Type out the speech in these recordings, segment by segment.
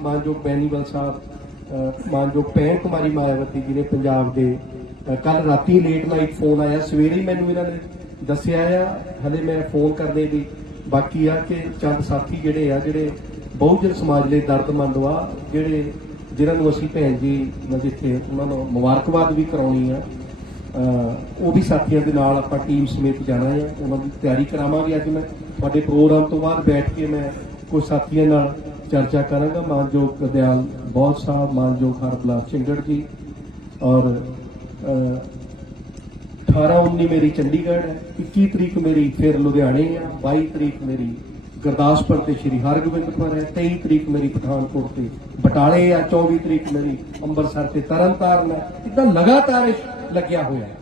ਮਾਨਯੋਗ ਬੈਨੀਵਲ ਸਾਹਿਬ ਮਾਨਯੋਗ ਪੈਣ ਕੁਮਾਰੀ ਮਾਇਆਵਤੀ ਜੀ ਨੇ ਪੰਜਾਬ ਦੇ ਕੱਲ ਰਾਤੀ ਲੇਟ ਨਾਈਟ ਫੋਨ ਆਇਆ। ਸਵੇਰੇ ਮੈਨੂੰ ਇਹਨਾਂ ਨੇ ਦੱਸਿਆ ਆ, ਹਲੇ ਮੈਂ ਫੋਨ ਕਰਦੇ ਦੀ ਬਾਕੀ ਆ ਕਿ ਚੰਦ ਸਾਥੀ ਜਿਹੜੇ ਆ, ਜਿਹੜੇ ਬਹੁਜਨ ਸਮਾਜ ਲਈ ਦਰਦਮੰਦ ਆ ਜਿਹੜੇ, ਜਿਨ੍ਹਾਂ ਨੂੰ ਅਸੀਂ ਭੈਣ ਜੀ ਜਿੱਥੇ ਉਹਨਾਂ ਨੂੰ ਮੁਬਾਰਕਬਾਦ ਵੀ ਕਰਾਉਣੀ ਆ ਉਹ ਵੀ ਸਾਥੀਆਂ ਦੇ ਨਾਲ ਆਪਾਂ ਟੀਮ ਸਮੇਤ ਜਾਣਾ ਹੈ ਉਹਨਾਂ ਦੀ ਤਿਆਰੀ ਕਰਾਵਾਂਗੇ। ਅੱਜ ਮੈਂ ਤੁਹਾਡੇ ਪ੍ਰੋਗਰਾਮ ਤੋਂ ਬਾਅਦ ਬੈਠ ਕੇ ਮੈਂ ਕੁਝ ਸਾਥੀਆਂ ਨਾਲ ਚਰਚਾ ਕਰਾਂਗਾ ਮਾਨਯੋਗ ਗੁਰਦਿਆਲ ਬੌਲ ਸਾਹਿਬ ਮਾਨਯੋਗ ਹਰਬਲਾਲ ਚਿੰਗੜ ਜੀ ਔਰ ਅਹ, 18 19 ਮੇਰੀ ਚੰਡੀਗੜ੍ਹ ਹੈ 21 ਤਰੀਕ ਮੇਰੀ ਫਿਰ ਲੁਧਿਆਣੇ ਆ 22 ਤਰੀਕ ਮੇਰੀ ਗੁਰਦਾਸਪੁਰ ਤੇ ਸ਼੍ਰੀ ਹਰਗੋਬਿੰਦਪੁਰ ਹੈ 23 ਤਰੀਕ ਮੇਰੀ ਪਠਾਨਕੋਟ ਤੇ ਬਟਾਲੇ ਆ 24 ਤਰੀਕ ਮੇਰੀ ਅੰਮ੍ਰਿਤਸਰ ਤੇ ਤਰਨਤਾਰਨ ਹੈ ਇਦਾਂ ਲਗਾਤਾਰ ਇਹ ਲੱਗਿਆ ਹੋਇਆ ਹੈ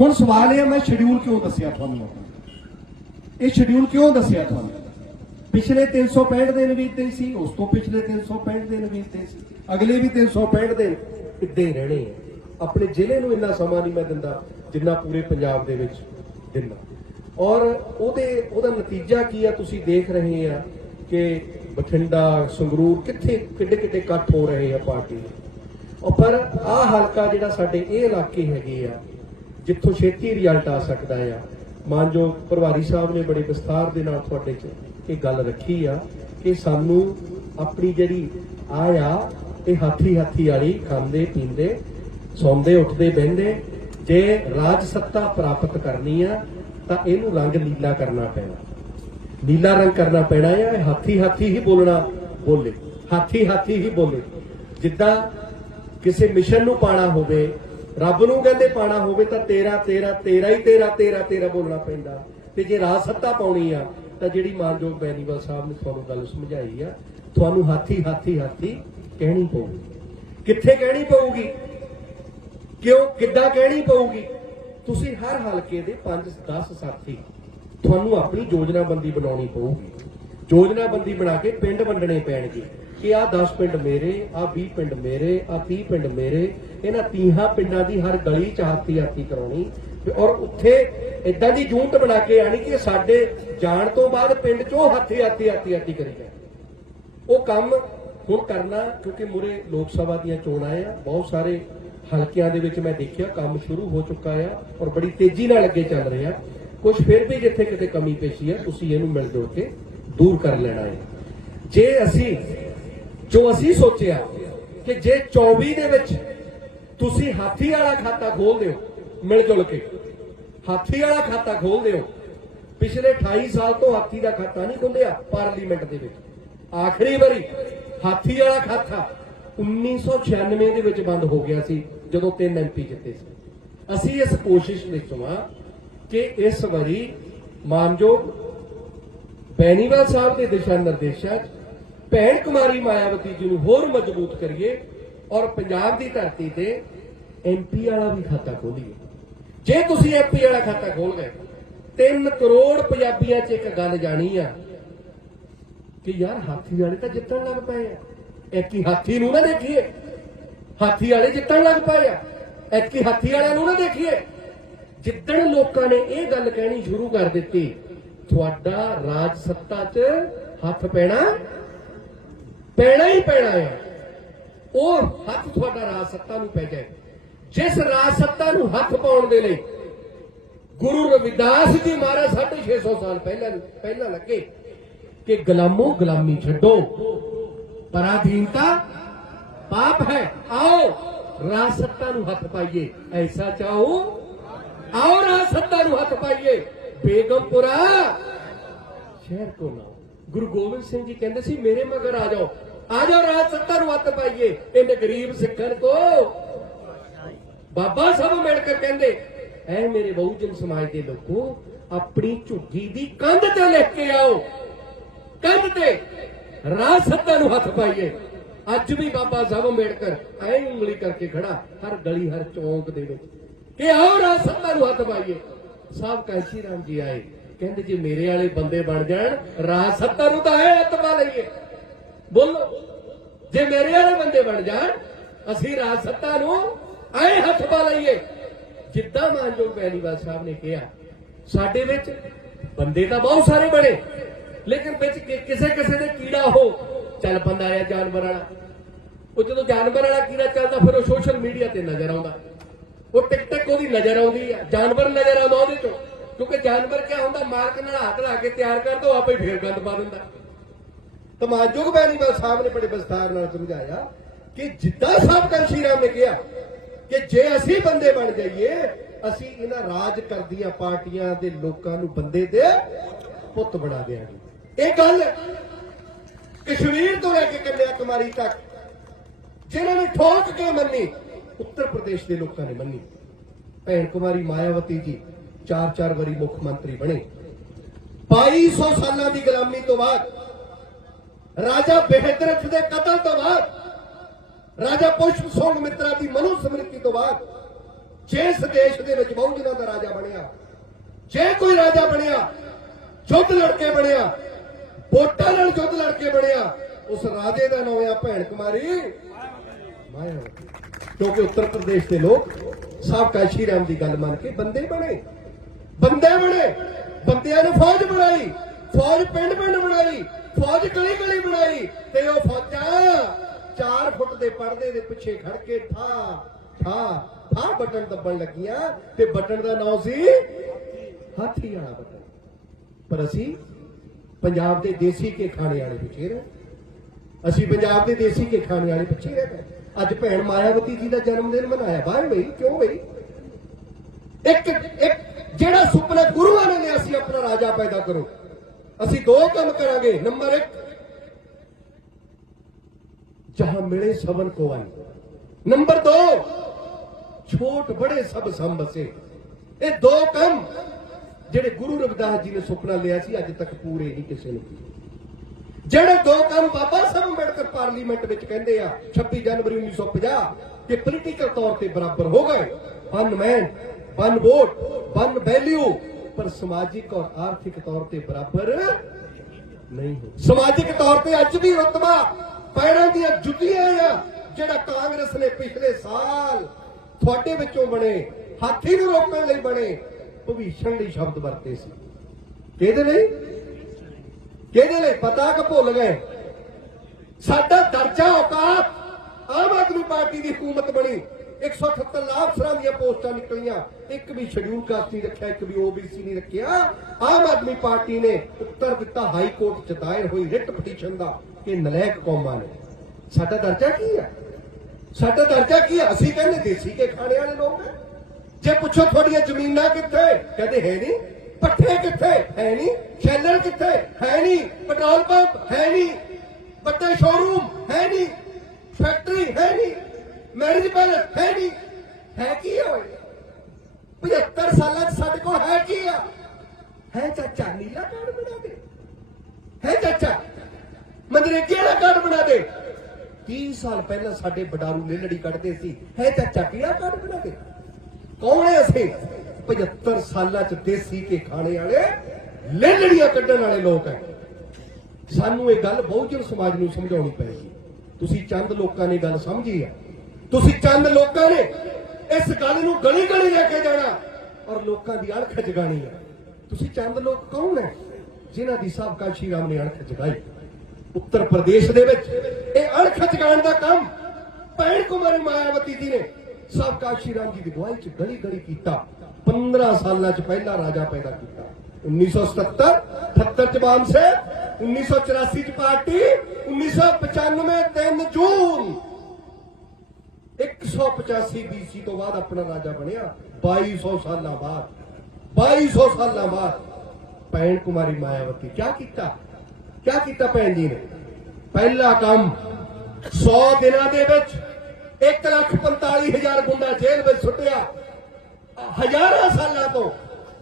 ਹੁਣ ਸਵਾਲ ਇਹ ਹੈ ਮੈਂ ਸ਼ਡਿਊਲ ਕਿਉਂ ਦੱਸਿਆ ਤੁਹਾਨੂੰ ਇਹ ਸ਼ਡਿਊਲ ਕਿਉਂ ਦੱਸਿਆ ਤੁਹਾਨੂੰ ਪਿਛਲੇ 365 ਦਿਨ ਬੀਤੇ ਸੀ, ਉਸ ਤੋਂ ਪਿਛਲੇ 365 ਦਿਨ ਬੀਤੇ ਸੀ। ਅਗਲੇ ਵੀ 365 ਦਿਨ ਇੱਦਾਂ ਹੀ ਰਹਿਣੇ ਆਪਣੇ ਜ਼ਿਲ੍ਹੇ ਨੂੰ ਇੰਨਾ ਸਮਾਂ ਨਹੀਂ ਮੈਂ ਦਿੰਦਾ ਜਿੰਨਾ ਪੂਰੇ ਪੰਜਾਬ ਦੇ ਵਿੱਚ ਦਿੰਦਾ। ਔਰ ਉਹਦੇ, ਉਹਦਾ ਨਤੀਜਾ ਕੀ ਆ ਤੁਸੀਂ ਦੇਖ ਰਹੇ ਆ ਕਿ ਬਠਿੰਡਾ, ਸੰਗਰੂਰ ਕਿੱਥੇ ਕਿੱਡੇ ਕਿੱਡੇ ਇਕੱਠ ਹੋ ਰਹੇ ਆ ਪਾਰਟੀ ਦੇ। ਪਰ ਆਹ ਹਲਕਾ ਜਿਹੜਾ ਸਾਡੇ ਇਹ ਇਲਾਕੇ ਹੈਗੇ ਆ, ਜਿੱਥੋਂ ਛੇਤੀ ਰਿਜ਼ਲਟ ਆ ਸਕਦਾ ਆ। ਮਾਨਯੋਗ ਪ੍ਰਵਾਰੀ ਸਾਹਿਬ ਨੇ ਬੜੇ ਵਿਸਥਾਰ ਦੇ ਨਾਲ ਤੁਹਾਡੇ 'ਚ ਇਹ ਗੱਲ ਰੱਖੀ ਆ ਕਿ ਸਾਨੂੰ ਆਪਣੀ ਜਿਹੜੀ ਆ, ਇਹ ਹਾਥੀ ਹਾਥੀ ਵਾਲੀ ਖਾਂਦੇ, ਪੀਂਦੇ, ਸੌਂਦੇ, ਉੱਠਦੇ, ਬਹਿੰਦੇ, ਜੇ ਰਾਜ ਸੱਤਾ ਪ੍ਰਾਪਤ ਕਰਨੀ ਆ, ਤਾਂ ਇਹਨੂੰ ਰੰਗ ਨੀਲਾ ਕਰਨਾ ਪੈਣਾ। ਨੀਲਾ ਰੰਗ ਕਰਨਾ ਪੈਣਾ ਆ, ਇਹ ਹਾਥੀ ਹਾਥੀ ਹੀ ਬੋਲਣਾ, ਬੋਲੇ। ਹਾਥੀ ਹਾਥੀ ਹੀ ਬੋਲੇ। ਜਿੱਦਾਂ ਕਿਸੇ ਮਿਸ਼ਨ ਨੂੰ ਪਾਣਾ ਹੋਵੇ, ਰੱਬ ਨੂੰ ਕਹਿੰਦੇ ਪਾਣਾ ਹੋਵੇ, ਤਾਂ ਤੇਰਾ ਤੇਰਾ ਤੇਰਾ ਹੀ ਤੇਰਾ ਤੇਰਾ ਤੇਰਾ ਬੋਲਣਾ ਪੈਂਦਾ। ਤੇ ਜੇ ਰਾਜ ਸੱਤਾ ਪਾਉਣੀ ਆ ਤਾਂ ਜਿਹੜੀ ਮਾਨਯੋਗ ਬੈਨੀਵਾਲ ਸਾਹਿਬ ਨੇ ਤੁਹਾਨੂੰ ਗੱਲ ਸਮਝਾਈ ਆ, ਤੁਹਾਨੂੰ ਹਾਥੀ ਹਾਥੀ ਹਾਥੀ ਕਹਿਣੀ ਪਊਗੀ। ਕਿੱਥੇ ਕਹਿਣੀ ਪਊਗੀ? ਕਿਉਂ, ਕਿੱਦਾਂ ਕਹਿਣੀ ਪਊਗੀ? ਤੁਸੀਂ ਹਰ ਹਲਕੇ ਦੇ 5-10 ਸਾਥੀ, ਤੁਹਾਨੂੰ ਆਪਣੀ ਯੋਜਨਾਬੰਦੀ ਬਣਾਉਣੀ ਪਊਗੀ। ਯੋਜਨਾਬੰਦੀ ਬਣਾ ਕੇ ਪਿੰਡ ਵੰਡਣੇ ਪੈਣਗੇ ਕਿ ਆਹ 10 ਪਿੰਡ ਮੇਰੇ, ਆਹ 20 ਪਿੰਡ ਮੇਰੇ, ਆਹ 30 ਪਿੰਡ ਮੇਰੇ, ਇਹਨਾਂ 30 ਪਿੰਡਾਂ ਦੀ ਹਰ ਗਲੀ ਚ ਹਾਥੀ ਹਾਥੀ ਕਰਾਉਣੀ ਔਰ ਉੱਥੇ ਇਦਾਂ ਦੀ ਜੂਨਟ ਬਣਾ ਕੇ ਆਣੀ ਕਿ ਸਾਡੇ ਜਾਣ ਤੋਂ ਬਾਅਦ ਪਿੰਡ ਚ ਉਹ ਹਾਥੀ ਹਾਥੀ ਹਾਥੀ ਹਾਥੀ ਕਰੀ ਜਾਏ ਉਹ ਕੰਮ ਹੁਣ ਕਰਨਾ, ਕਿਉਂਕਿ ਮੁਰੇ ਲੋਕ ਸਭਾ ਦੀਆਂ ਚੋਣਾਂ ਆ, ਬਹੁਤ ਸਾਰੇ ਹਲਕਿਆਂ ਦੇ ਵਿੱਚ ਮੈਂ ਦੇਖਿਆ ਕੰਮ ਸ਼ੁਰੂ ਹੋ ਚੁੱਕਾ ਆ ਔਰ ਬੜੀ ਤੇਜ਼ੀ ਨਾਲ ਅੱਗੇ ਚੱਲ ਰਿਹਾ। ਕੁਝ ਫਿਰ ਵੀ ਜਿੱਥੇ ਕਿਤੇ ਕਮੀ ਪੇਸ਼ੀ ਆ, ਤੁਸੀਂ ਇਹਨੂੰ ਮਿਲ ਜੁਲ ਕੇ ਦੂਰ ਕਰ ਲੈਣਾ ਹੈ ਜੇ ਅਸੀਂ, ਜੋ ਅਸੀਂ ਸੋਚਿਆ ਕਿ ਜੇ 24 ਦੇ ਵਿੱਚ ਤੁਸੀਂ ਹਾਥੀ ਵਾਲਾ ਖਾਤਾ ਖੋਲਦੇ ਹੋ ਮਿਲ ਜੁਲ ਕੇ। ਹਾਥੀ ਵਾਲਾ ਖਾਤਾ ਖੋਲਦੇ ਦਿਓ। ਪਿਛਲੇ 28 ਸਾਲ ਤੋਂ ਹਾਥੀ ਦਾ ਖਾਤਾ ਨਹੀਂ ਖੁੱਲਿਆ ਪਾਰਲੀਮੈਂਟ ਦੇ ਵਿੱਚ। ਆਖਰੀ ਵਾਰੀ ਹਾਥੀ ਵਾਲਾ ਖਾਤਾ 1996 ਦੇ ਵਿੱਚ ਬੰਦ ਹੋ ਗਿਆ ਸੀ, ਜਦੋਂ ਤਿੰਨ ਐਮਪੀ ਜਿੱਤੇ ਸੀ। ਅਸੀਂ ਇਸ ਕੋਸ਼ਿਸ਼ ਵਿੱਚ ਹਾਂ ਕਿ ਇਸ ਵਾਰੀ ਮਾਨਯੋਗ ਬੈਨੀਵਾਲ ਸਾਹਿਬ ਦੇ ਦਿਸ਼ਾ ਨਿਰਦੇਸ਼ਾਂ 'ਚ ਭੈਣ ਕੁਮਾਰੀ ਮਾਇਆਵਤੀ ਜੀ ਨੂੰ ਹੋਰ ਮਜ਼ਬੂਤ ਕਰੀਏ ਔਰ ਪੰਜਾਬ ਦੀ ਧਰਤੀ ਤੇ ਐਮਪੀ ਵਾਲਾ ਵੀ ਖਾਤਾ ਖੋਲੀਏ। ਜੇ ਤੁਸੀਂ ਐਪੀ ਵਾਲਾ ਖਾਤਾ ਖੋਲ ਗਏ 3 ਕਰੋੜ ਪੰਜਾਬੀਆਂ 'ਚ ਇੱਕ ਗੱਲ ਜਾਣੀ ਆ ਕਿ ਯਾਰ ਹਾਥੀ ਵਾਲੇ ਤਾਂ ਜਿੱਤਣ ਲੱਗ ਪਏ ਆ। ਇੱਕ ਹਾਥੀ ਨੂੰ ਨਾ ਦੇਖੀਏ। ਹਾਥੀ ਵਾਲੇ ਜਿੱਤਣ ਲੱਗ ਪਏ ਆ। ਇੱਕ ਹਾਥੀ ਵਾਲਿਆਂ ਨੂੰ ਨਾ ਦੇਖੀਏ। ਜਿੱਦਣ ਲੋਕਾਂ ਨੇ ਇਹ ਗੱਲ ਕਹਿਣੀ ਸ਼ੁਰੂ ਕਰ ਦਿੱਤੀ, ਤੁਹਾਡਾ ਰਾਜ ਸੱਤਾ 'ਚ ਹੱਥ ਪੈਣਾ ਪੈਣਾ ਹੀ ਪੈਣਾ ਹੈ ਉਹ ਹੱਥ ਤੁਹਾਡਾ ਰਾਜ ਸੱਤਾ ਨੂੰ ਪੈ ਜਾਏ ਜਿਸ ਰਾਜ ਸੱਤਾ ਨੂੰ ਹੱਥ ਪਾਉਣ ਦੇ ਲਈ ਗੁਰੂ ਰਵਿਦਾਸ ਜੀ ਮਹਾਰਾਜ 650 ਸਾਲ ਪਹਿਲਾਂ ਪਹਿਲਾਂ ਲੱਗੇ ਕਿ ਗੁਲਾਮੋ ਗੁਲਾਮੀ ਛੱਡੋ। ਪਰਾਧੀਨਤਾ ਪਾਪ ਹੈ। ਆਓ ਰਾਜ ਸੱਤਾ ਨੂੰ ਹੱਥ ਪਾਈਏ। ਐਸਾ ਚਾਹੋ? ਆਓ ਰਾਜ ਸੱਤਾ ਨੂੰ ਹੱਥ ਪਾਈਏ। ਬੇਗਮਪੁਰਾ ਸ਼ਹਿਰ ਕੋ ਨਾ। ਗੁਰੂ ਗੋਬਿੰਦ ਸਿੰਘ ਜੀ ਕਹਿੰਦੇ ਸੀ, ਮੇਰੇ ਮਗਰ ਆ ਜਾਓ। ਆ ਜਾਓ, ਰਾਜ ਸੱਤਾ ਨੂੰ ਹੱਥ ਪਾਈਏ। ਇਹਨੇ ਗਰੀਬ ਸਿੱਖਣ ਕੋ ਬਾਬਾ ਸਾਹਿਬ ਅੰਬੇਡਕਰ ਕਹਿੰਦੇ, ਐ ਮੇਰੇ ਬਹੁਜਨ ਸਮਾਜ ਦੇ ਲੋਕੋ, ਆਪਣੀ ਝੁੱਗੀ ਦੀ ਕੰਧ ਤੇ ਲਿਖ ਕੇ ਆਓ। ਕੰਧ ਤੇ ਰਾਜ ਸੱਤਾ ਨੂੰ ਹੱਥ ਪਾਈਏ। ਅੱਜ ਵੀ ਬਾਬਾ ਸਾਹਿਬ ਅੰਬੇਡਕਰ ਐ ਉਂਗਲੀ ਕਰਕੇ ਖੜਾ, ਹਰ ਗਲੀ, ਹਰ ਚੌਂਕ ਦੇ ਵਿੱਚ। ਕਿ ਆਓ ਰਾਜ ਸੱਤਾ ਨੂੰ ਹੱਥ ਪਾਈਏ। ਸਾਹਿਬ ਕੈਸੀ ਰਾਮ ਜੀ ਆਏ। ਕਹਿੰਦੇ, ਜੇ ਮੇਰੇ ਵਾਲੇ ਬੰਦੇ ਬਣ ਜਾਣ ਰਾਜ ਸੱਤਾ ਨੂੰ ਤਾਂ ਐ ਹੱਥ ਪਾ ਲਈਏ। ਬੋਲੋ, ਜੇ ਮੇਰੇ ਵਾਲੇ ਬੰਦੇ ਬਣ ਜਾਣ, ਅਸੀਂ ਰਾਜ ਸੱਤਾ ਨੂੰ ਐ ਹੱਥ ਪਾ ਲਈਏ। ਜਿੱਦਾਂ ਮਾਨਯੋਗ ਬੈਲੀਵਾਲ ਸਾਹਿਬ ਨੇ ਕਿਹਾ, ਸਾਡੇ ਵਿੱਚ ਬੰਦੇ ਤਾਂ ਬਹੁਤ ਸਾਰੇ ਬਣੇ, ਲੇਕਿਨ ਵਿੱਚ ਕਿਸੇ ਕਿਸੇ ਦੇ ਕੀੜਾ ਹੋ, ਚੱਲ ਬੰਦਾ ਆਇਆ ਜਾਨਵਰ ਵਾਲਾ। ਉਹ ਜਦੋਂ ਜਾਨਵਰ ਵਾਲਾ ਕੀੜਾ ਚੱਲਦਾ, ਫਿਰ ਉਹ ਸੋਸ਼ਲ ਮੀਡੀਆ ਤੇ ਨਜ਼ਰ ਆਉਂਦਾ। ਉਹ ਟਿਕ ਟਿਕ ਉਹਦੀ ਨਜ਼ਰ ਆਉਂਦੀ ਆ, ਜਾਨਵਰ ਨਜ਼ਰ ਆਉਂਦਾ ਉਹਦੇ ਚੋਂ। ਕਿਉਂਕਿ ਜਾਨਵਰ ਕਿਆ ਹੁੰਦਾ, ਮਾਰਕ ਨਾਲ ਹੱਥ ਲਾ ਕੇ ਤਿਆਰ ਕਰ ਦੋ, ਆਪੇ ਹੀ ਫੇਰ ਗੰਦ ਪਾ ਦਿੰਦਾ। ਤਮਾਜੁਗ ਬੈਨੀਵਾਲ ਸਾਹਿਬ ਨੇ ਬੜੇ ਵਿਸਥਾਰ ਨਾਲ ਸਮਝਾਇਆ ਕਿ ਜਿੱਦਾਂ ਸਾਹਿਬ ਕੰਸ਼ੀ ਰਾਮ ਨੇ ਕਿਹਾ ਕਿ ਜੇ ਅਸੀਂ ਬੰਦੇ ਬਣ ਜਾਈਏ, ਅਸੀਂ ਇਹਨਾਂ ਰਾਜ ਕਰਦੀਆਂ ਪਾਰਟੀਆਂ ਦੇ ਲੋਕਾਂ ਨੂੰ ਬੰਦੇ ਦੇ ਪੁੱਤ ਬਣਾ ਦੇਾਂਗੇ ਇਹ ਗੱਲ ਕਸ਼ਮੀਰ ਤੋਂ ਲੈ ਕੇ ਕੰਨਿਆ ਕੁਮਾਰੀ ਤੱਕ, ਜਿਨ੍ਹਾਂ ਨੇ ਠੋਕ ਕੇ ਮੰਨੀ, ਉੱਤਰ ਪ੍ਰਦੇਸ਼ ਦੇ ਲੋਕਾਂ ਨੇ ਮੰਨੀ। ਭੈਣ ਕੁਮਾਰੀ ਮਾਇਆਵਤੀ ਜੀ ਚਾਰ ਚਾਰ ਵਾਰੀ ਮੁੱਖ ਮੰਤਰੀ ਬਣੇ। 2200 ਸਾਲਾਂ ਦੀ ਗੁਲਾਮੀ ਤੋਂ ਬਾਅਦ, ਰਾਜਾ ਬਹਿਦਰਥ ਦੇ ਕਤਲ ਤੋਂ ਬਾਅਦ ਰਾਜਾ ਪੁਸ਼ਪ ਸਿੰਘ ਮਿੱਤਰਾ ਦੀ ਮਨੂ ਸਮ੍ਰਿਤੀ ਤੋਂ ਬਾਅਦ ਜਿਸ ਦੇਸ਼ ਦੇ ਵਿੱਚ ਬਹੁਜਨਾਂ ਦਾ ਰਾਜਾ ਬਣਿਆ, ਜੇ ਕੋਈ ਰਾਜਾ ਬਣਿਆ ਯੁੱਧ ਲੜ ਕੇ ਬਣਿਆ, ਵੋਟਾਂ ਨਾਲ ਯੁੱਧ ਲੜ ਕੇ ਬਣਿਆ, ਉਸ ਰਾਜੇ ਦਾ ਨਾਮ ਆ ਭੈਣ ਕੁਮਾਰੀ ਮਾਇਆਵਤੀ ਕਿਉਂਕਿ ਉੱਤਰ ਪ੍ਰਦੇਸ਼ ਦੇ ਲੋਕ ਸਾਬਕਾ ਸ਼੍ਰੀ ਰਾਮ ਦੀ ਗੱਲ ਮੰਨ ਕੇ ਬੰਦੇ ਬਣੇ। ਬੰਦੇ ਬਣੇ, ਬੰਦਿਆਂ ਨੇ ਫੌਜ ਬਣਾਈ, ਫੌਜ ਪਿੰਡ ਪਿੰਡ ਬਣਾਈ, ਫੌਜ ਗਲੀ ਗਲੀ ਬਣਾਈ, ਤੇ ਉਹ ਫੌਜਾਂ 4 ਫੁੱਟ ਦੇ ਪਰਦੇ ਦੇ ਪਿੱਛੇ ਖੜ ਕੇ ਠਾ ਠਾ ਠਾ ਬਟਨ ਦੱਬਣ ਲੱਗੀਆਂ ਤੇ ਬਟਨ ਦਾ ਨਾਮ ਸੀ ਹਾਥੀ ਵਾਲਾ ਬਟਨ। ਪਰ ਅਸੀਂ ਪੰਜਾਬ ਦੇ ਦੇਸੀ ਕੇ ਖਾਣੇ ਵਾਲੇ ਪਿੱਛੇ ਰਹੇ ਅਸੀਂ ਪੰਜਾਬ ਦੇ ਦੇਸੀ ਕੇ ਖਾਣੇ ਵਾਲੇ ਪਿੱਛੇ ਰਹਿ ਗਏ ਅੱਜ ਭੈਣ ਮਾਇਆਵਤੀ ਜੀ ਦਾ ਜਨਮ ਦਿਨ ਮਨਾਇਆ। ਬਾਹਰ ਬਈ, ਕਿਉਂ ਬਈ? ਇੱਕ ਇੱਕ, ਜਿਹੜਾ ਸੁਪਨਾ ਗੁਰੂਆਂ ਨੇ ਲਿਆ ਸੀ, ਆਪਣਾ ਰਾਜਾ ਪੈਦਾ ਕਰੋ। ਅਸੀਂ ਦੋ ਕੰਮ ਕਰਾਂਗੇ। ਨੰਬਰ 1 ਜਹਾਂ ਮਿਲੇ ਸਭਨ ਕੋ ਆਈ ਨੰਬਰ 2 ਛੋਟ ਬੜੇ ਸਭ ਸੰਭਸੇ ਇਹ ਦੋ ਕੰਮ ਜਿਹੜੇ ਗੁਰੂ ਰਵਿਦਾਸ ਜੀ ਨੇ ਸੁਪਨਾ ਲਿਆ ਸੀ ਅੱਜ ਤੱਕ ਪੂਰੇ ਨਹੀਂ ਕਿਸੇ ਨੇ ਜਿਹੜੇ ਦੋ ਕੰਮ ਬਾਬਾ ਸਾਹਿਬ ਅੰਬੇਡਕਰ ਪਾਰਲੀਮੈਂਟ ਵਿੱਚ ਕਹਿੰਦੇ ਆ 26 ਜਨਵਰੀ 1950 ਕਿ ਪੋਲੀਟੀਕਲ ਤੌਰ ਤੇ ਬਰਾਬਰ ਹੋ ਗਏ one man one vote one value ਪਰ ਸਮਾਜਿਕ ਔਰ ਆਰਥਿਕ ਤੌਰ ਤੇ ਬਰਾਬਰ ਨਹੀਂ ਹੋ ਸਮਾਜਿਕ ਤੌਰ ਤੇ ਅੱਜ ਵੀ ਰਤਬਾ ਪੈਰਾਂ ਦੀਆਂ ਜੁੱਤੀਆਂ ਆ, ਜਿਹੜਾ ਕਾਂਗਰਸ ਨੇ ਪਿਛਲੇ ਸਾਲ ਤੁਹਾਡੇ ਵਿੱਚੋਂ ਬਣੇ, ਹਾਥੀ ਨੂੰ ਰੋਕਣ ਲਈ ਬਣੇ, ਭਵਿਸ਼ਣ ਲਈ ਸ਼ਬਦ ਵਰਤੇ ਸੀ। ਕਿਹਦੇ ਲਈ? ਕਿਹਦੇ ਲਈ? ਪਤਾ ਕਿ ਭੁੱਲ ਗਏ। ਸਾਡਾ ਦਰਜਾ ਔਕਾਤ ਆਮ ਆਦਮੀ ਪਾਰਟੀ ਦੀ ਹਕੂਮਤ ਬਣੀ। 178 ਲੱਖ ਸਰਾਂ ਦੀਆਂ ਪੋਸਟਾਂ ਨਿਕਲੀਆਂ। ਇੱਕ ਵੀ ਸ਼ਡਿਊਲ ਕਾਸਟ ਨਹੀਂ ਰੱਖਿਆ, ਇੱਕ ਵੀ ਓਬੀਸੀ ਨਹੀਂ ਰੱਖਿਆ। ਆਮ ਆਦਮੀ ਪਾਰਟੀ ਨੇ ਉੱਤਰ ਦਿੱਤਾ ਹਾਈ ਕੋਰਟ ਚ ਦਾਇਰ ਹੋਈ ਰਿਟ ਪਟੀਸ਼ਨ ਦਾ। ਕਿ ਨਲਾਇਕ ਕੌਮਾਂ ਨੇ। ਸਾਡਾ ਦਰਜਾ ਕੀ ਹੈ ਸਾਡਾ ਦਰਜਾ ਕੀ ਹੈ ਅਸੀਂ ਕਹਿੰਦੇ ਦੇਸੀ ਕੇ ਖਾਣੇ ਵਾਲੇ ਲੋਕ ਜੇ ਪੁੱਛੋ ਤੁਹਾਡੀਆਂ ਜ਼ਮੀਨਾਂ ਕਿੱਥੇ? ਕਹਿੰਦੇ ਹੈ ਨਹੀਂ। ਪੱਠੇ ਕਿੱਥੇ? ਹੈ ਨਹੀਂ। ਸ਼ੈਲਰ ਕਿੱਥੇ? ਹੈ ਨਹੀਂ। Petrol pump? ਹੈ ਨਹੀਂ। ਵੱਡੇ ਸ਼ੋਰੂਮ ਹੈ ਨਹੀਂ। ਫੈਕਟਰੀ? ਹੈ ਨਹੀਂ। Marriage palace? ਹੈ ਨਹੀਂ। ਹੈ ਕੀ ਹੋਏ 75 ਸਾਲਾਂ ਚ ਸਾਡੇ ਕੋਲ ਹੈ ਕੀ ਆ? ਹੈ ਚਾਚਾ ਨੀਲਾ ਕਾਰਡ ਬਣਾ ਦੇ ਹੈ ਚਾਚਾ। ਮਨਰੇਗੇ ਦਾ ਕਾਰਡ ਬਣਾ ਦੇ। 30 ਸਾਲ ਪਹਿਲਾਂ ਸਾਡੇ ਬਡਾਰੂ ਲੇਲੜੀ ਕੱਢਦੇ ਸੀ। ਹੈ ਤਾਂ ਕਿਹੜਾ ਕਾਰਡ ਬਣਾ ਦੇ ਕੌਣ ਹੈ ਅਸੀਂ? 75 ਸਾਲਾਂ ਚ ਦੇਸੀ ਕੇ ਖਾਣੇ ਵਾਲੇ ਲੇਲੜੀਆਂ ਕੱਢਣ ਵਾਲੇ ਲੋਕ ਹੈ। ਸਾਨੂੰ ਇਹ ਗੱਲ ਬਹੁਜਨ ਸਮਾਜ ਨੂੰ ਸਮਝਾਉਣੀ ਪਏਗੀ। ਤੁਸੀਂ ਚੰਦ ਲੋਕਾਂ ਨੇ ਗੱਲ ਸਮਝੀ ਹੈ। ਤੁਸੀਂ ਚੰਦ ਲੋਕਾਂ ਨੇ ਇਸ ਗੱਲ ਨੂੰ ਗਲੀ ਗਲੀ ਲੈ ਕੇ ਜਾਣਾ। ਔਰ ਲੋਕਾਂ ਦੀ ਅਣਖ ਜਗਾਣੀ ਹੈ। ਤੁਸੀਂ ਚੰਦ ਲੋਕ ਕੌਣ ਹੈ? ਜਿਨ੍ਹਾਂ ਦੀ ਸਾਬਕਾ ਸ਼੍ਰੀ ਰਾਮ ਨੇ ਅਣਖ ਜਗਾਈ। ਉੱਤਰ ਪ੍ਰਦੇਸ਼ ਦੇ ਵਿੱਚ। ਇਹ ਅਣਖ ਜਗਾਉਣ ਦਾ ਕੰਮ। ਭੈਣ ਕੁਮਾਰੀ ਮਾਇਆਵਤੀ ਜੀ ਨੇ ਸਾਬਕਾ ਸ਼੍ਰੀ ਰਾਮ ਜੀ ਦੀ ਗਵਾਹੀ ਚ ਗਲੀ ਗਲੀ ਕੀਤਾ। 15 ਸਾਲਾਂ ਚ ਪਹਿਲਾ ਰਾਜਾ ਪੈਦਾ ਕੀਤਾ। 1977 78 ਚ ਬਾਮਸੇ 1984 ਚ ਪਾਰਟੀ। 1995 3 ਜੂਨ। 185 BC ਤੋਂ ਬਾਅਦ ਆਪਣਾ ਰਾਜਾ ਬਣਿਆ। 2200 ਸਾਲਾਂ ਬਾਅਦ। 2200 ਸਾਲਾਂ ਬਾਅਦ ਭੈਣ ਕੁਮਾਰੀ ਮਾਇਆਵਤੀ ਕੀ ਕੀਤਾ? ਕੀ ਕੀਤਾ ਭੈਣ ਜੀ ਨੇ? ਪਹਿਲਾ ਕੰਮ 100 ਦਿਨਾਂ ਦੇ ਵਿੱਚ 145000 ਗੁੰਡਾ ਜੇਲ੍ਹ ਵਿੱਚ ਸੁੱਟਿਆ। ਹਜ਼ਾਰਾਂ ਸਾਲਾਂ ਤੋਂ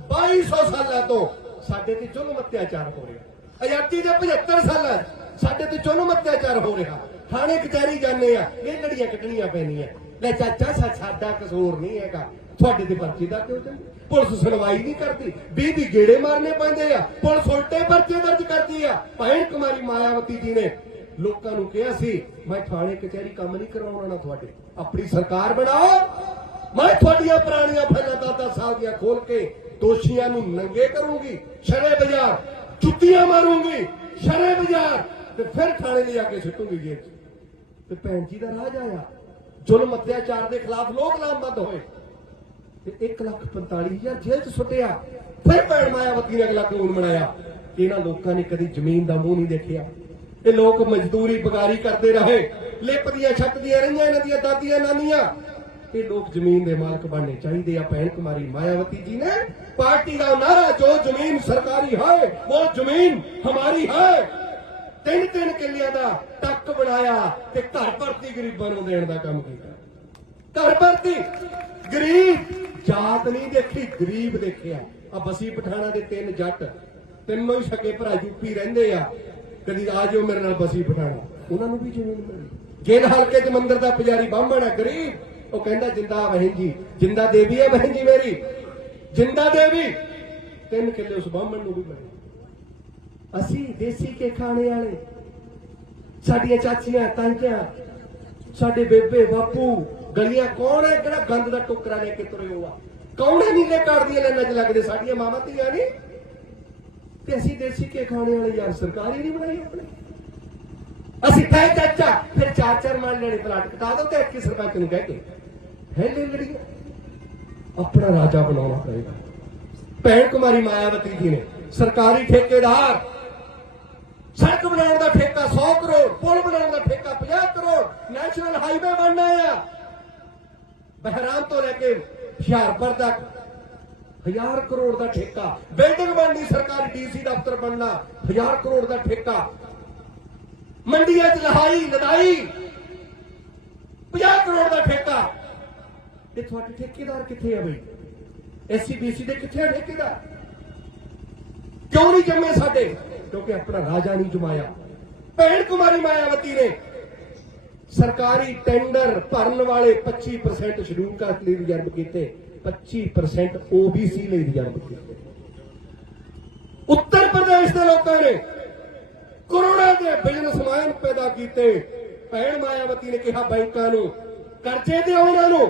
2200 ਸਾਲਾਂ ਤੋਂ ਸਾਡੇ ਤੇ ਜ਼ੁਲਮ ਅਤਿਆਚਾਰ ਹੋ ਰਿਹਾ। ਆਜ਼ਾਦੀ ਦੇ 75 ਸਾਲਾਂ ਸਾਡੇ ਤੇ ਜ਼ੁਲਮ ਅਤਿਆਚਾਰ ਹੋ ਰਿਹਾ। ਥਾਣੇ ਕਚਹਿਰੀ ਜਾਂਦੇ ਆ ਇਹ ਲੜੀਆਂ ਕੱਢਣੀਆਂ ਪੈਣੀਆਂ। ਲੈ ਚਾਚਾ ਸਾਡਾ ਕਸੂਰ ਨਹੀਂ ਹੈਗਾ। ਤੁਹਾਡੇ ਤੇ ਪਰਚੇ ਦਾ ਕਿਉਂ ਜਾਂਦੇ ਪੁਲਿਸ ਸੁਣਵਾਈ ਨਹੀਂ ਕਰਦੀ। 20 ਦੀ ਗੇੜੇ ਮਾਰਨੇ ਪੈਂਦੇ ਆ। ਪੁਲਿਸ ਉਲਟੇ ਪਰਚੇ ਦਰਜ ਕਰਦੀ ਆ। ਭੈਣ ਕੁਮਾਰੀ ਮਾਇਆਵਤੀ ਜੀ ਨੇ ਲੋਕਾਂ ਨੂੰ ਕਿਹਾ ਸੀ, ਮੈਂ ਥਾਣੇ ਕਚਹਿਰੀ ਕੰਮ ਨਹੀਂ ਕਰਵਾਉਣਾ ਨਾ ਤੁਹਾਡੇ ਆਪਣੀ ਸਰਕਾਰ ਬਣਾਓ। ਮੈਂ ਤੁਹਾਡੀਆਂ ਪੁਰਾਣੀਆਂ ਫਾਈਲਾਂ ਦਾਦਾ ਸਾਹਿਬ ਦੀਆਂ ਖੋਲ ਕੇ ਦੋਸ਼ੀਆਂ ਨੂੰ ਨੰਗੇ ਕਰੂੰਗੀ। ਸ਼ਰੇ ਬਾਜ਼ਾਰ ਜੁੱਤੀਆਂ ਮਾਰੂੰਗੀ। ਸ਼ਰੇ ਬਾਜ਼ਾਰ ਤੇ ਫਿਰ ਥਾਣੇ ਲਿਜਾ ਕੇ ਸੁੱਟੂਗੀ ਜੇਲ੍ਹ ਤੇ ਭੈਣ ਜੀ ਦਾ ਰਾਜ ਆਇਆ। ਜ਼ੁਲਮ ਅਤਿਆਚਾਰ ਦੇ ਖਿਲਾਫ ਲੋਕ ਲਾਮਬੰਦ ਹੋਏ। ਤੇ 145000 ਜੇਲ੍ਹ 'ਚ ਸੁੱਟਿਆ। ਫਿਰ ਭੈਣ ਮਾਇਆਵਤੀ ਨੇ ਅਗਲਾ ਕਾਨੂੰਨ ਬਣਾਇਆ ਕਿ ਇਹਨਾਂ ਲੋਕਾਂ ਨੇ ਕਦੀ ਜ਼ਮੀਨ ਦਾ ਮੂੰਹ ਨਹੀਂ ਦੇਖਿਆ ਇਹ ਲੋਕ ਮਜ਼ਦੂਰੀ ਬਗਾਰੀ ਕਰਦੇ ਰਹੇ। ਲਿਪਦੀਆਂ ਛੱਤਦੀਆਂ ਰਹੀਆਂ ਇਹਨਾਂ ਦੀਆਂ, ਦਾਦੀਆਂ, ਨਾਨੀਆਂ। ਇਹ ਲੋਕ ਜ਼ਮੀਨ ਦੇ ਮਾਲਕ ਬਣਨੇ ਚਾਹੀਦੇ ਆ। ਭੈਣ ਕੁਮਾਰੀ ਮਾਇਆਵਤੀ ਜੀ ਨੇ ਪਾਰਟੀ ਦਾ ਨਾਰਾ, ਜੋ ਜ਼ਮੀਨ ਸਰਕਾਰੀ ਹੈ, ਉਹ ਜ਼ਮੀਨ ਹਮਾਰੀ ਹੈ। ਤਿੰਨ ਤਿੰਨ ਕਿੱਲਿਆਂ ਦਾ ਟੱਕ ਬਣਾਇਆ ਤੇ ਘਰ ਭਰਤੀ ਗਰੀਬਾਂ ਨੂੰ ਦੇਣ ਦਾ ਕੰਮ ਕੀਤਾ। ਘਰ ਭਰਤੀ ਗਰੀਬ ਜਾਤ ਨਹੀਂ ਦੇਖੀ, ਗਰੀਬ ਦੇਖਿਆ। ਆ ਬਸੀ ਪਠਾਣਾ ਦੇ ਤਿੰਨ ਜੱਟ, ਤਿੰਨੋਂ ਹੀ ਸਕੇ ਭਰਾ ਯੂਪੀ ਰਹਿੰਦੇ ਆ। ਕਦੀ ਆ ਜਾਓ ਮੇਰੇ ਨਾਲ ਬਸੀ ਪਠਾਣਾ। ਉਹਨਾਂ ਨੂੰ ਵੀ ਜ਼ਮੀਨ ਮਿਲੀ ਗਿੱਲ ਹਲਕੇ ਚ ਮੰਦਰ ਦਾ ਪੁਜਾਰੀ ਬਾਹਮਣ ਹੈ ਗਰੀਬ। ਉਹ ਕਹਿੰਦਾ, ਜਿੰਦਾ ਬਹਿਨ ਜੀ, ਜਿੰਦਾ ਦੇਵੀ ਹੈ ਬਹਿਨ ਜੀ ਮੇਰੀ। ਜਿੰਦਾ ਦੇਵੀ। ਤਿੰਨ ਕਿੱਲੇ ਉਸ ਬਾਹਮਣ ਨੂੰ ਵੀ ਮਿਲੇ। ਅਸੀਂ ਦੇਸੀ ਕੇ ਖਾਣੇ ਵਾਲੇ। ਸਾਡੀਆਂ ਚਾਚੀਆਂ ਤਾਂਕਿਆਂ ਸਾਡੇ ਬੇਬੇ, ਬਾਪੂ ਗਲੀਆਂ ਕੌਣ ਹੈ? ਕਿਹੜਾ ਗੰਦ ਦਾ ਟੁਕਰਾ ਲੈ ਕੇ ਤੁਰੇ ਹੋਆ ਕੌਣ ਹੈ ਨੀਲੇ ਕਾਰਡ ਦੀਆਂ ਲੈਣਾ ਚ ਲੱਗਦੇ? ਸਾਡੀਆਂ ਮਾਵਾਂ ਧੀਆਂ ਨਹੀਂ ਤੇ ਅਸੀਂ ਦੇਸੀ ਕੇ ਖਾਣੇ ਵਾਲੇ ਯਾਰ, ਸਰਕਾਰ ਹੀ ਨਹੀਂ ਬਣਾਈ ਆਪਣੇ। ਅਸੀਂ ਕਹੇ, ਚਾਚਾ, ਫਿਰ ਚਾਰ ਚਾਰ ਮਾਰ ਲੈਣੇ, ਪਲਾਟ ਕਟਾ ਦੋ ਤੇ ਇੱਕ ਹੀ ਸਰਪੰਚ ਨੂੰ ਕਹਿ ਕੇ। ਹੈ ਲੈ ਲੜੀਆਂ ਆਪਣਾ ਰਾਜਾ ਬਣਾਉਣਾ ਪਏਗਾ। ਭੈਣ ਕੁਮਾਰੀ ਮਾਇਆਵਤੀ ਜੀ ਨੇ, ਸਰਕਾਰੀ ਠੇਕੇਦਾਰ। ਸੜਕ ਬਣਾਉਣ ਦਾ ਠੇਕਾ 100 ਕਰੋੜ, ਪੁਲ ਬਣਾਉਣ ਦਾ ਠੇਕਾ 50 ਕਰੋੜ ਨੈਸ਼ਨਲ ਹਾਈਵੇ ਬਣਨਾ ਆ। ਬਹਿਰਾਮ ਤੋਂ ਲੈ ਕੇ ਹੁਸ਼ਿਆਰਪੁਰ ਤੱਕ ਹਜ਼ਾਰ ਕਰੋੜ ਦਾ ਠੇਕਾ। ਬਿਲਡਿੰਗ ਬਣਨੀ ਸਰਕਾਰੀ ਡੀਸੀ ਦਫ਼ਤਰ ਬਣਨਾ, ਹਜ਼ਾਰ ਕਰੋੜ ਦਾ ਠੇਕਾ। ਮੰਡੀਆਂ 'ਚ ਲਹਾਈ ਲਦਾਈ 50 ਕਰੋੜ ਦਾ ਠੇਕਾ। ਤੇ ਤੁਹਾਡੇ ਠੇਕੇਦਾਰ ਕਿੱਥੇ ਆ ਬਈ? ਐਸਸੀਬੀਸੀ ਦੇ ਕਿੱਥੇ ਆ ਠੇਕੇਦਾਰ? ਕਿਉਂ ਨਹੀਂ ਜੰਮੇ ਸਾਡੇ? ਕਿਉਂਕਿ ਆਪਣਾ ਰਾਜਾ ਨਹੀਂ ਜਮਾਇਆ। ਭੈਣ ਕੁਮਾਰੀ ਮਾਇਆਵਤੀ ਨੇ ਸਰਕਾਰੀ ਟੈਂਡਰ ਭਰਨ ਵਾਲੇ 25% ਸ਼ਡਿਊਲ ਕਾਸਟ ਲਈ ਰਿਜ਼ਰਵ ਕੀਤੇ 25% OBC ਲਈ ਰਿਜ਼ਰਵ ਕੀਤੇ। ਉੱਤਰ ਪ੍ਰਦੇਸ਼ ਦੇ ਲੋਕਾਂ ਨੇ ਕਰੋੜਾਂ ਦੇ ਬਿਜ਼ਨਸਮੈਨ ਪੈਦਾ ਕੀਤੇ। ਭੈਣ ਮਾਇਆਵਤੀ ਨੇ ਕਿਹਾ ਬੈਂਕਾਂ ਨੂੰ, ਕਰਜ਼ੇ ਦਿਓ ਇਹਨਾਂ ਨੂੰ।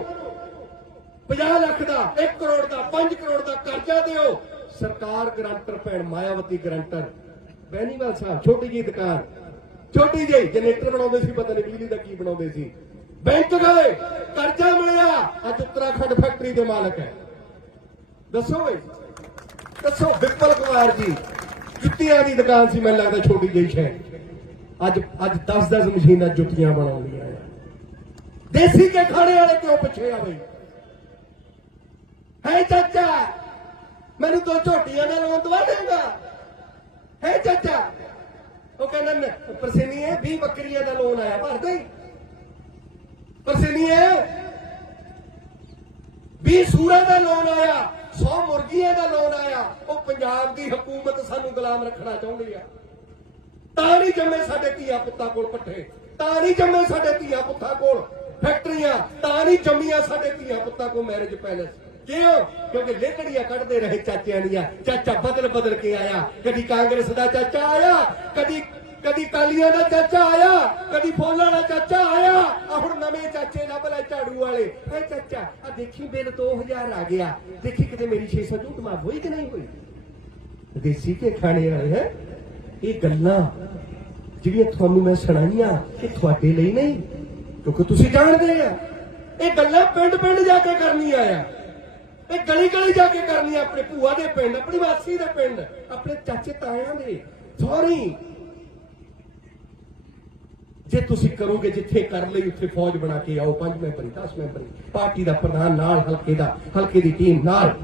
50 ਲੱਖ ਦਾ 1 ਕਰੋੜ ਦਾ 5 ਕਰੋੜ ਦਾ ਕਰਜ਼ਾ ਦਿਓ। ਸਰਕਾਰ ਗਰੰਟਰ ਭੈਣ ਮਾਇਆਵਤੀ ਗਰੰਟਰ। ਬੈਨੀਵਾਲ ਸਾਹਿਬ, ਛੋਟੀ ਜੀ ਦੁਕਾਨ। ਛੋਟੀ ਜਿਹੀ, ਜਨਰੇਟਰ ਬਣਾਉਂਦੇ ਸੀ, ਪਤਾ ਨਹੀਂ ਬਿਜਲੀ ਦਾ ਕੀ ਬਣਾਉਂਦੇ ਸੀ। ਬੈਂਕ ਗਏ, ਕਰਜ਼ਾ ਮਿਲਿਆ। ਅੱਜ ਉੱਤਰਾਖੰਡ ਫੈਕਟਰੀ ਦੇ ਮਾਲਕ ਹੈ। ਦੱਸੋ ਓਏ, ਦੱਸੋ ਵਿਪਲ ਕੁਮਾਰ ਜੀ, ਜੁੱਤੀਆਂ ਦੀ ਦੁਕਾਨ ਸੀ, ਮੈਨੂੰ ਲੱਗਦਾ ਛੋਟੀ ਜਿਹੀ ਸ਼ਹਿਰ ਅੱਜ ਅੱਜ 10-10 ਮਸ਼ੀਨਾਂ ਜੁੱਤੀਆਂ ਬਣਾਉਂਦੀਆਂ ਆ। ਦੇਸੀ ਕੇ ਖਾਣੇ ਵਾਲੇ ਕਿਉਂ ਪਿੱਛੇ ਆ ਬਈ? ਹੈ ਚਾਚਾ, ਮੈਨੂੰ ਦੋ ਝੋਟੀਆਂ ਨਾਲ ਲੋਨ ਦਵਾ ਦੇਗਾ। ਹੈ ਚਾਚਾ। ਉਹ ਕਹਿੰਦਾ ਨ- 20 ਬੱਕਰੀਆਂ ਦਾ ਲੋਨ ਆਇਆ ਭਰ ਦੇ ਪਰਸੀਨੀਏ 20 ਸੂਰਾਂ ਦਾ ਲੋਨ ਆਇਆ 100 ਮੁਰਗੀਆਂ ਦਾ ਲੋਨ ਆਇਆ। ਉਹ ਪੰਜਾਬ ਦੀ ਹਕੂਮਤ ਸਾਨੂੰ ਗੁਲਾਮ ਰੱਖਣਾ ਚਾਹੁੰਦੀ ਆ। ਤਾਂ ਨਹੀਂ ਜੰਮੇ ਸਾਡੇ ਧੀਆ ਪੁੱਤਾਂ ਕੋਲ ਪੱਠੇ, ਤਾਂ ਨਹੀਂ ਜੰਮੇ ਸਾਡੇ ਧੀਆ ਪੁੱਤਾਂ ਕੋਲ ਫੈਕਟਰੀਆਂ, ਤਾਂ ਨਹੀਂ ਜੰਮੀਆਂ ਸਾਡੇ ਧੀਆ ਪੁੱਤਾਂ ਕੋਲ ਮੈਰਿਜ ਪੈਲੇਸ ਕਿਉਂ? ਕਿਉਂਕਿ ਲੇਕੜੀਆਂ ਕੱਢਦੇ ਰਹੇ ਚਾਚਿਆਂ ਦੀਆਂ। ਚਾਚਾ ਬਦਲ ਬਦਲ ਕੇ ਆਇਆ। ਕਦੀ ਕਾਂਗਰਸ ਦਾ ਚਾਚਾ ਆਇਆ, ਕਦੀ ਕਦੀ ਕਾਲੀਆਂ ਦਾ ਚਾਚਾ ਆਇਆ, ਕਦੀ ਫੋਲਾਂ ਦਾ ਚਾਚਾ ਆਇਆ। ਆ ਹੁਣ ਨਵੇਂ ਚਾਚੇ ਲੱਭ ਲੈ ਝਾੜੂ ਵਾਲੇ। ਹੈ ਚਾਚਾ ਆ ਦੇਖੀ ਬਿੱਲ 2000 ਆ ਗਿਆ। ਦੇਖੀ ਕਿਤੇ ਮੇਰੀ 600 ਝੂਠ ਮਾਫ ਹੋਈ ਕਿ ਨਹੀਂ ਹੋਈ? ਦੇਸੀ ਕੇ ਖਾਣੇ ਵਾਲੇ ਹੈ? ਇਹ ਗੱਲਾਂ ਜਿਹੜੀਆਂ ਤੁਹਾਨੂੰ ਮੈਂ ਸੁਣਾਈਆਂ, ਇਹ ਤੁਹਾਡੇ ਲਈ ਨਹੀਂ, ਕਿਉਂਕਿ ਤੁਸੀਂ ਜਾਣਦੇ ਆ। ਇਹ ਗੱਲਾਂ ਪਿੰਡ ਪਿੰਡ ਜਾ ਕੇ ਕਰਨੀਆਂ ਆਇਆ ਇਹ ਗਲੀ ਗਲੀ ਜਾ ਕੇ ਕਰਨੀਆਂ ਆਪਣੇ ਭੂਆ ਦੇ ਪਿੰਡ, ਆਪਣੀ ਮਾਸੀ ਦੇ ਪਿੰਡ, ਆਪਣੇ ਚਾਚੇ ਤਾਇਆਂ ਦੇ। ਸੌਰੀ ਜੇ ਤੁਸੀਂ ਕਰੋਗੇ ਜਿੱਥੇ ਕਰ ਲਈ, ਉੱਥੇ ਫੌਜ ਬਣਾ ਕੇ ਆਓ, ਪੰਜ ਮੈਂਬਰੀ 10 ਮੈਂਬਰੀ, ਪਾਰਟੀ ਦਾ ਪ੍ਰਧਾਨ ਨਾਲ, ਹਲਕੇ ਦਾ, ਹਲਕੇ ਦੀ ਟੀਮ ਨਾਲ,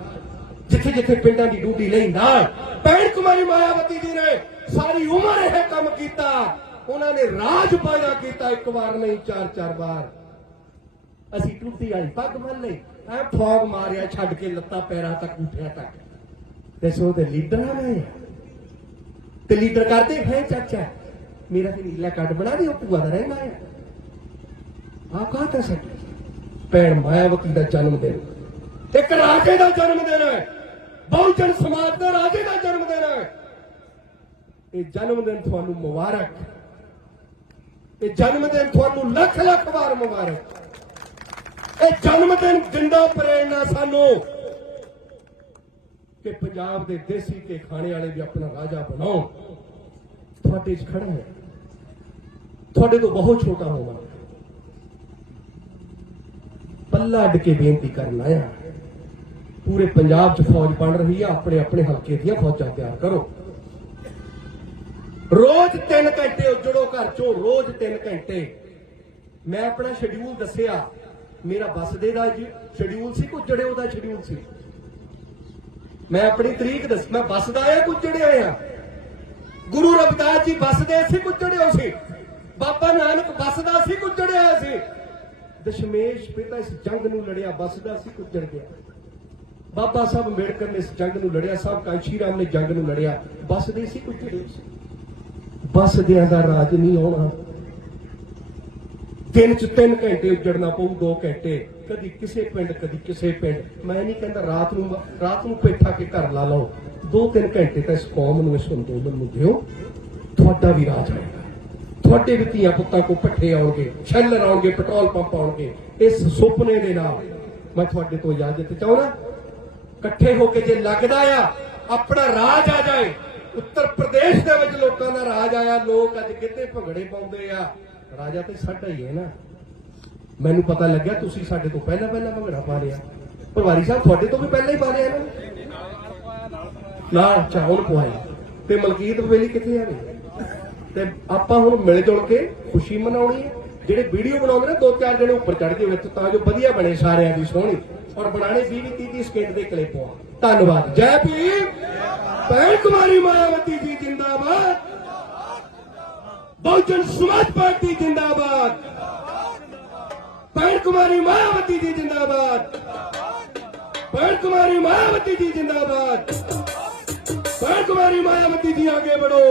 ਜਿੱਥੇ ਜਿੱਥੇ ਪਿੰਡਾਂ ਦੀ ਡਿਊਟੀ ਲਈ ਨਾਲ। ਪੈਣ ਕੁਮਾਰੀ ਮਾਇਆਵਤੀ ਜੀ ਨੇ ਸਾਰੀ ਉਮਰ ਇਹ ਕੰਮ ਕੀਤਾ। ਉਹਨਾਂ ਨੇ ਰਾਜ ਪਾਇਆ ਕੀਤਾ ਇੱਕ ਵਾਰ ਨਹੀਂ, ਚਾਰ ਚਾਰ ਵਾਰ। ਅਸੀਂ ਟੁੱਟੀ ਵਾਲੀ ਪੱਗ ਬੰਨ ਲਈ ਐ ਫੌਗ ਮਾਰਿਆ, ਛੱਡ ਕੇ ਲੱਤਾਂ ਪੈਰਾਂ ਤੱਕ ਉੱਠਿਆ ਤੱਕ। ਤੇ ਸੋ ਦੇ ਲੀਡਰ ਆ ਰਹੇ ਤੇ ਲੀਡਰ ਕਰਦੇ ਹੈ ਚਾਚਾ, ਮੇਰਾ ਤੇ ਨੀਲਾ ਕਾਰਡ ਬਣਾ ਦਿਓ, ਭੂਆ ਦਾ ਰਹਿਣਾ ਹੈ ਆ ਕਹਤਾ ਸੱਚ ਭੈਣ ਮਾਇਆਵਤੀ ਦਾ ਜਨਮ ਦਿਨ। ਇੱਕ ਰਾਜੇ ਦਾ ਜਨਮ ਦਿਨ ਹੈ। ਬਹੁਜਨ ਸਮਾਜ ਦਾ ਰਾਜੇ ਦਾ ਜਨਮ ਦਿਨ ਹੈ। ਇਹ ਜਨਮ ਦਿਨ ਤੁਹਾਨੂੰ ਮੁਬਾਰਕ। ਇਹ ਜਨਮ ਦਿਨ ਤੁਹਾਨੂੰ ਲੱਖ ਲੱਖ ਵਾਰ ਮੁਬਾਰਕ। ਇਹ ਜਨਮ ਦਿਨ ਦਿੰਦਾ ਪ੍ਰੇਰਣਾ ਸਾਨੂੰ ਕਿ ਪੰਜਾਬ ਦੇ ਦੇਸੀ ਤੇ ਖਾਣੇ ਵਾਲੇ ਵੀ ਆਪਣਾ ਰਾਜਾ ਬਣਾਓ। ਤੁਹਾਡੇ 'ਚ ਖੜਾ ਹੈ। ਤੁਹਾਡੇ ਤੋਂ ਬਹੁਤ ਛੋਟਾ ਹੋਵਾਂਗਾ ਪੱਲਾ ਅੱਡ ਕੇ ਬੇਨਤੀ ਕਰਨ ਆਇਆ। ਪੂਰੇ ਪੰਜਾਬ 'ਚ ਫੌਜ ਬਣ ਰਹੀ ਆ। ਆਪਣੇ ਆਪਣੇ ਹਲਕੇ ਦੀਆਂ ਫੌਜਾਂ ਤਿਆਰ ਕਰੋ। ਰੋਜ਼ 3 ਘੰਟੇ ਉਜੜੋ ਘਰ ਚੋਂ, ਰੋਜ਼ 3 ਘੰਟੇ। ਮੈਂ ਆਪਣਾ ਸ਼ਡਿਊਲ ਦੱਸਿਆ। ਮੇਰਾ ਬੱਸ ਦੇ ਦਾ ਸ਼ਡਿਊਲ ਸੀ ਕਿ ਉਜੜੇ ਉਹਦਾ ਸ਼ਡਿਊਲ ਸੀ। ਮੈਂ ਆਪਣੀ ਤਰੀਕ ਦੱਸ ਮੈਂ ਬੱਸ ਦਾ ਆਇਆ, ਕੁੱਜੜੇ ਆਇਆ। ਗੁਰੂ ਰਵਿਦਾਸ ਜੀ ਬੱਸ ਦੇ ਸੀ, ਕੁੱਜੜੇ ਹੋ ਸੀ। ਬਾਬਾ ਨਾਨਕ ਬੱਸ ਦਾ ਸੀ ਕੁੱਜੜਿਆ ਹੋਇਆ ਸੀ। ਦਸ਼ਮੇਸ਼ ਪਿਤਾ ਇਸ ਜੰਗ ਨੂੰ ਲੜਿਆ, ਬੱਸ ਦਾ ਸੀ, ਕੁੱਜੜ ਗਿਆ। ਬਾਬਾ ਸਾਹਿਬ ਅੰਬੇਡਕਰ ਨੇ ਇਸ ਜੰਗ ਨੂੰ ਲੜਿਆ, ਸਾਹਿਬ ਕਾਂਸ਼ੀ ਰਾਮ ਨੇ ਜੰਗ ਨੂੰ ਲੜਿਆ। ਬੱਸ ਦੇ ਸੀ, ਕੁੱਜੜੇ ਸੀ। ਬੱਸ ਦਿਆਂ ਦਾ ਰਾਜ ਨਹੀਂ ਆਉਣਾ। ਦਿਨ ਚ 3 ਘੰਟੇ ਉੱਜੜਨਾ ਪਊ 2 ਘੰਟੇ। ਕਦੀ ਕਿਸੇ ਪਿੰਡ, ਕਦੀ ਕਿਸੇ ਪਿੰਡ। ਮੈਂ ਨਹੀਂ ਕਹਿੰਦਾ ਰਾਤ ਨੂੰ ਰਾਤ ਨੂੰ ਬੈਠਾ ਕੇ ਘਰ ਲਾ ਲਓ। 2-3 ਘੰਟੇ ਤਾਂ ਇਸ ਕੌਮ ਨੂੰ, ਇਸ ਅੰਦੋਲਨ ਨੂੰ ਦਿਓ। ਤੁਹਾਡਾ ਵੀ ਰਾਜ ਆਏਗਾ। ਤੁਹਾਡੇ ਵੀ ਧੀਆਂ ਪੁੱਤਾਂ ਕੋ ਪੱਠੇ ਆਉਣਗੇ ਛੱਲਰ ਆਉਣਗੇ ਪੈਟਰੋਲ ਪੰਪ ਆਉਣਗੇ। ਇਸ ਸੁਪਨੇ ਦੇ ਨਾਲ ਮੈਂ ਤੁਹਾਡੇ ਤੋਂ ਇਜਾਜ਼ਤ ਚਾਹੁੰਦਾ, ਇਕੱਠੇ ਹੋ ਕੇ ਜੇ ਲੱਗਦਾ ਆ, ਆਪਣਾ ਰਾਜ ਆ ਜਾਏ। ਉੱਤਰ ਪ੍ਰਦੇਸ਼ ਦੇ ਵਿੱਚ ਲੋਕਾਂ ਦਾ ਰਾਜ ਆਇਆ, ਲੋਕ ਅੱਜ ਕਿਤੇ ਭੰਗੜੇ ਪਾਉਂਦੇ ਆ। ਰਾਜਾ ਤੇ ਸਾਡਾ ਹੀ ਹੈ ਨਾ। ਮੈਨੂੰ ਪਤਾ ਲੱਗਿਆ ਤੁਸੀਂ ਸਾਡੇ ਤੋਂ ਪਹਿਲਾਂ ਪਹਿਲਾਂ ਭੰਗੜਾ ਪਾ ਲਿਆ। ਪਰਵਾਰੀ ਸਾਹਿਬ ਤੁਹਾਡੇ ਤੋਂ ਵੀ ਪਹਿਲਾਂ ਹੀ ਪਾ ਲਿਆ ਇਹਨਾਂ ਨਾ। ਅੱਛਾ ਹੁਣ ਪਵਾਇਆ ਤੇ ਮਲਕੀਤ ਬਵੇਲੀ ਕਿੱਥੇ ਆ ਨੇ ਤੇ ਆਪਾਂ ਹੁਣ ਮਿਲ ਜੁਲ ਕੇ ਖੁਸ਼ੀ ਮਨਾਉਣੀ ਹੈ। ਜਿਹੜੇ ਵੀਡੀਓ ਬਣਾਉਂਦੇ ਨੇ, ਦੋ ਚਾਰ ਜਣੇ ਉੱਪਰ ਚੜ ਕੇ ਵਿੱਚ, ਤਾਂ ਜੋ ਵਧੀਆ ਬਣੇ ਸਾਰਿਆਂ ਦੀ ਸੋਹਣੀ। ਔਰ ਬਣਾਣੇ 20 20 30 ਸਕਿੰਟ ਦੇ ਕਲਿੱਪ ਆ। ਧੰਨਵਾਦ। ਜੈ ਭੀਮ! ਭੈਣ ਕੁਮਾਰੀ ਮਾਇਆਵਤੀ ਜੀ, ਜਿੰਦਾਬਾਦ! ਬਹੁਜਨ ਸਮਾਜ ਪਾਰਟੀ ਜਿੰਦਾਬਾਦ। ਭੈਣ ਕੁਮਾਰੀ ਮਾਇਆਵਤੀ ਜੀ ਜਿੰਦਾਬਾਦ। ਭੈਣ ਕੁਮਾਰੀ ਮਾਇਆਵਤੀ ਜੀ ਜਿੰਦਾਬਾਦ। ਭੈਣ ਕੁਮਾਰੀ ਮਾਇਆਵਤੀ ਜੀ ਆਗੇ बढ़ो